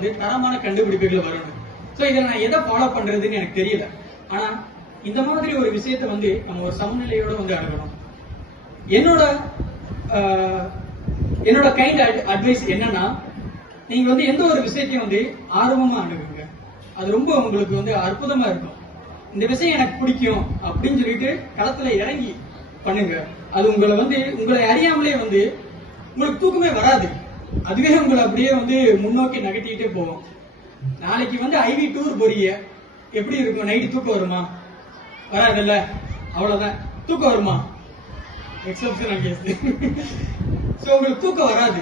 வந்து தரமான கண்டுபிடிப்புகள் வரணும். சோ இதை நான் எதை ஃபாலோ பண்றதுன்னு எனக்கு தெரியல. ஆனா இந்த மாதிரி ஒரு விஷயத்த வந்து நம்ம ஒரு சமநிலையோட வந்து அணுகணும். என்னோட கைண்ட் அட்வைஸ் என்னன்னா, நீங்க வந்து எந்த ஒரு விஷயத்தையும் வந்து ஆர்வமா அணுகுங்க. அது ரொம்ப உங்களுக்கு வந்து அற்புதமா இருக்கும். இந்த விஷயம் எனக்கு பிடிக்கும் அப்படின்னு சொல்லிட்டு களத்துல இறங்கி பண்ணுங்க. அது உங்களை அறியாமலே வந்து உங்களுக்கு தூக்கமே வராது. அதுவே உங்களை அப்படியே வந்து முன்னோக்கி நகர்த்திட்டே போகும். நாளைக்கு வந்து ஐவி டூர் போறீங்க, எப்படி இருக்கும்? நைட்டு தூக்கம் வருமா? வராதுல்ல. அவ்வளவுதான். தூக்கம் வருமா? Exceptional case. சோ உங்களுக்கு தூக்கம் வராது.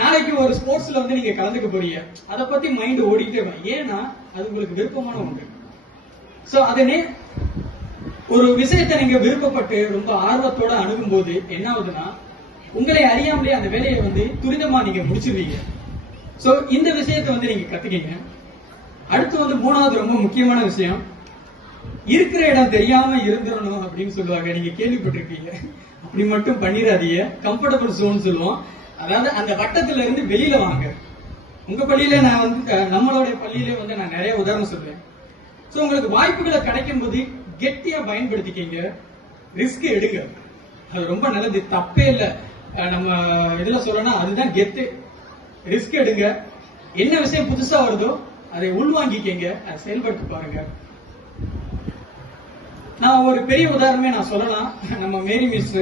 நாளைக்கு ஒரு ஸ்போர்ட்ஸ்ல வந்து நீங்க கலந்துக்க போறீங்க, அதை பத்தி மைண்ட் ஓடிக்கிட்டே வரும். ஏன்னா அது உங்களுக்கு விருப்பமான ஒன்று. சோ அதனே ஒரு விஷயத்தை நீங்க விருப்பப்பட்டு ரொம்ப ஆர்வத்தோட அணுகும் போது என்ன ஆகுதுன்னா, உங்களை அறியாமலே அந்த வேலையை வந்து துரிதமா நீங்க முடிச்சிருவீங்க. சோ இந்த விஷயத்தை வந்து நீங்க கத்துக்கீங்க. அடுத்து வந்து மூணாவது ரொம்ப முக்கியமான விஷயம், இருக்கிற இடம் தெரியாம இருந்துடணும் அப்படின்னு சொல்லுவாங்க. நீங்க கேள்விப்பட்டிருக்கீங்க. அப்படி மட்டும் பண்ணிடாதீங்க. கம்ஃபர்டபுள் ஜோன் சொல்லுவோம். அதாவது அந்த வட்டத்துல இருந்து வெளியில வாங்க. உங்க பள்ளியில நான் வந்து நம்மளுடைய பள்ளியில வந்து நான் நிறைய உதாரணம் சொல்றேன். சோ உங்களுக்கு வாய்ப்புகளை கிடைக்கும் போது கெட்டியா பயன்படுத்திக்கீங்க. ரிஸ்க் எடுங்க. அது ரொம்ப நல்லது, தப்பே இல்ல. நம்ம இதுல சொல்லணும், அதுதான் கெத்து. ரிஸ்க் எடுங்க. என்ன விஷயம் புதுசா வருதோ அதை உள்வாங்கிக்கங்க, அதை செயல்படுத்தி பாருங்க. நான் ஒரு பெரிய உதாரணமே நான் சொல்லலாம். நம்ம மேரி மிஸ்,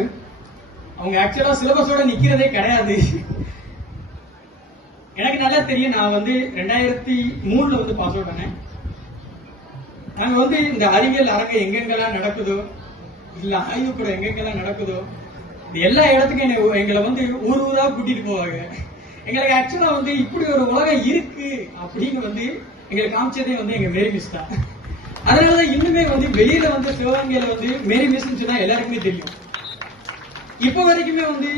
அவங்க ஆக்சுவலா சிலபஸோட நிக்கிறதே கிடையாது. எனக்கு நல்லா தெரியும். நான் வந்து 2003 வந்து பாஸ் அவுட் ஆனேன். நாங்க வந்து இந்த அறிவியல் அரங்க எங்கெங்கெல்லாம் நடக்குதோ, இல்ல ஆய்வுக்கூட எங்கெங்கெல்லாம் நடக்குதோ, எல்லா இடத்துக்கும் எங்களை வந்து ஊரா கூட்டிட்டு போவாங்க. எங்களுக்கு ஆக்சுவலா வந்து இப்படி ஒரு உலகம் இருக்கு அப்படின்னு வந்து எங்களுக்கு காமிச்சதே வந்து எங்க மேரி மிஸ் தான். அதனாலதான் இன்னுமே வந்து வெளியில வந்து சிவகங்கையில வந்து மேரி மிஸ் சொன்னா எல்லாருக்குமே தெரியும். இப்ப வரைக்குமே வந்து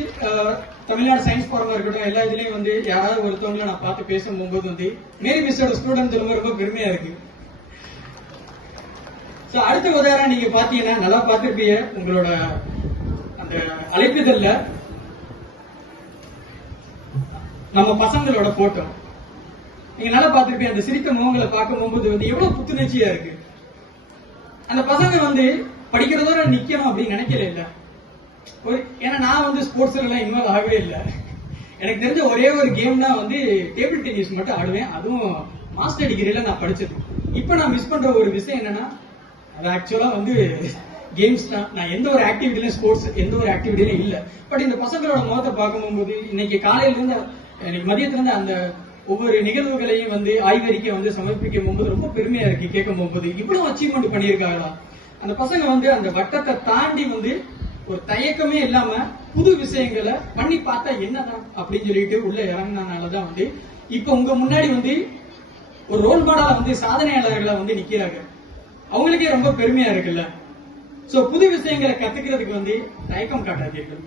தமிழ்நாடு சயின்ஸ் போரமா இருக்கட்டும், எல்லா இதுலயும் வந்து யாராவது ஒருத்தவங்களை நான் பார்த்து பேசும் போகும்போது வந்து மேரி மிஸ்ஸோட ஸ்டூடெண்ட் ரொம்ப பெருமையா இருக்கு. அடுத்த உதாரணம் நீங்க பாத்தீங்கன்னா நல்லா பார்த்திருப்பீங்க. உங்களோட அந்த அழைப்புதல்ல நம்ம பசங்களோட போட்டோ நீங்க நல்லா பார்த்திருப்பீங்க. அந்த சிரித்த முகங்களை பார்க்கும் போது வந்து எவ்வளவு புத்துணர்ச்சியா இருக்கு. அந்த பசங்க வந்து படிக்கிறதோட நிக்கணும் அப்படின்னு நினைக்கல இல்ல. ஏன்னா நான் வந்து ஸ்போர்ட்ஸ்ல எல்லாம் இன்வால்வ் ஆகவே இல்லை. எனக்கு தெரிஞ்ச ஒரே ஒரு கேம் தான் வந்து டேபிள் டென்னிஸ் மட்டும் ஆடுவேன். அதுவும் மாஸ்டர் டிகிரில நான் படிச்சது. இப்ப நான் மிஸ் பண்ற ஒரு விஷயம் என்னன்னா, அது ஆக்சுவலா வந்து கேம்ஸ் தான். நான் எந்த ஒரு ஆக்டிவிட்டிலையும் ஸ்போர்ட்ஸ் எந்த ஒரு ஆக்டிவிட்டிலையும் இல்ல. பட் இந்த பசங்களோட முகத்தை பார்க்கும்போது, இன்னைக்கு காலையில இருந்து இன்னைக்கு மதியத்துல இருந்து அந்த ஒவ்வொரு நிகழ்வுகளையும் வந்து ஆய்வறிக்கை வந்து சமர்ப்பிக்கும் போது ரொம்ப பெருமையா இருக்கு. கேட்கும் போது இவ்வளவு அச்சீவ்மெண்ட் பண்ணியிருக்காங்களா அந்த பசங்க வந்து அந்த வட்டத்தை தாண்டி வந்து ஒரு தயக்கமே இல்லாம புது விஷயங்களை பண்ணி பார்த்தா என்னதான் அப்படின்னு சொல்லிட்டு உள்ள இறங்கினாலதான் வந்து இப்ப உங்க முன்னாடி வந்து ஒரு ரோல் மாடலா வந்து சாதனையாளர்களை வந்து நிக்கிறாங்க. அவங்களுக்கே ரொம்ப பெருமையா இருக்குல்ல. சோ புது விஷயங்களை கத்துக்கிறதுக்கு வந்து தயக்கம் காட்டாதீர்கள்.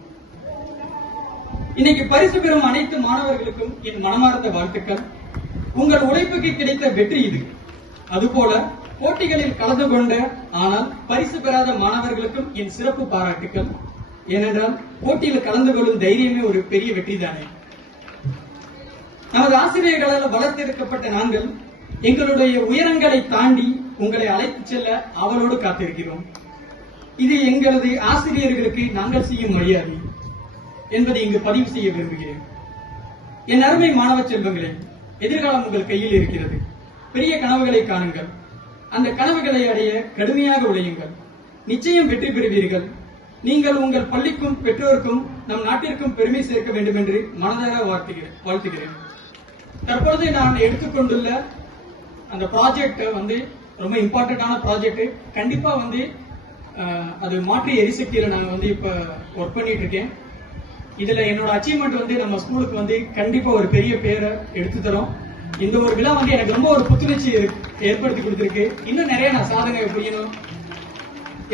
இன்னைக்கு பரிசு பெறும் அனைத்து மாணவர்களுக்கும் என் மனமார்ந்த வாழ்த்துக்கள். உங்கள் உழைப்புக்கு கிடைத்த வெற்றி இது. அதுபோல போட்டிகளில் கலந்து கொண்ட ஆனால் பரிசு பெறாத மாணவர்களுக்கும் என் சிறப்பு பாராட்டுக்கள். ஏனென்றால் போட்டியில் கலந்து கொள்ளும் தைரியமே ஒரு பெரிய வெற்றி தானே. நமது ஆசிரியர்களால் வளர்த்தெடுக்கப்பட்ட நாங்கள் எங்களுடைய உயரங்களை தாண்டி உங்களை அழைத்து செல்ல அவளோடு காத்திருக்கிறோம். இது எங்களது ஆசிரியர்களுக்கு நாங்கள் செய்யும் மரியாதை என்பதை இங்கு பதிவு செய்ய விரும்புகிறேன். என் அருமை மாணவ செல்வங்களே, எதிர்காலம் உங்கள் கையில் இருக்கிறது. பெரிய கனவுகளை காணுங்கள். அந்த கனவுகளை அடைய கடுமையாக உழையுங்கள். நிச்சயம் வெற்றி பெறுவீர்கள். நீங்கள் உங்கள் பள்ளிக்கும் பெற்றோருக்கும் நம் நாட்டிற்கும் பெருமை சேர்க்க வேண்டும் என்று மனதார வாழ்த்துகிறேன். தற்பொழுது நான் எடுத்துக்கொண்டுள்ள அந்த ப்ராஜெக்ட் வந்து ரொம்ப இம்பார்ட்டன்டான ப்ராஜெக்ட். கண்டிப்பா வந்து அது மாற்று எரிசக்தியில நாங்க வந்து இப்ப ஒர்க் பண்ணிட்டு இருக்கேன். இதுல என்னோட அச்சீவ்மெண்ட் வந்து நம்ம ஸ்கூலுக்கு வந்து கண்டிப்பா ஒரு பெரிய பேரை எடுத்து தரோம். இந்த ஒரு விழா வந்து எனக்கு ரொம்ப ஒரு புத்துணர்ச்சி ஏற்படுத்தி கொடுத்திருக்கு. இன்னும் நிறைய நான் சாதனை புரியணும்.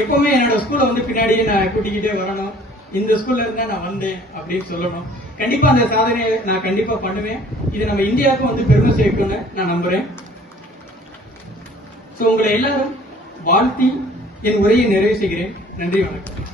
எப்பவுமே என்னோட ஸ்கூலை வந்து பின்னாடியே நான் கூட்டிக்கிட்டே வரணும். இந்த ஸ்கூல்ல இருந்தா நான் வந்தேன் அப்படின்னு சொல்லணும். கண்டிப்பா அந்த சாதனையை நான் கண்டிப்பா பண்ணுவேன். இது நம்ம இந்தியாவுக்கும் வந்து பெருமை சேர்க்கும்னு நான் நம்புறேன். உங்களை எல்லாரும் வாழ்த்தி என் உரையை நிறைவு செய்கிறேன். நன்றி, வணக்கம்.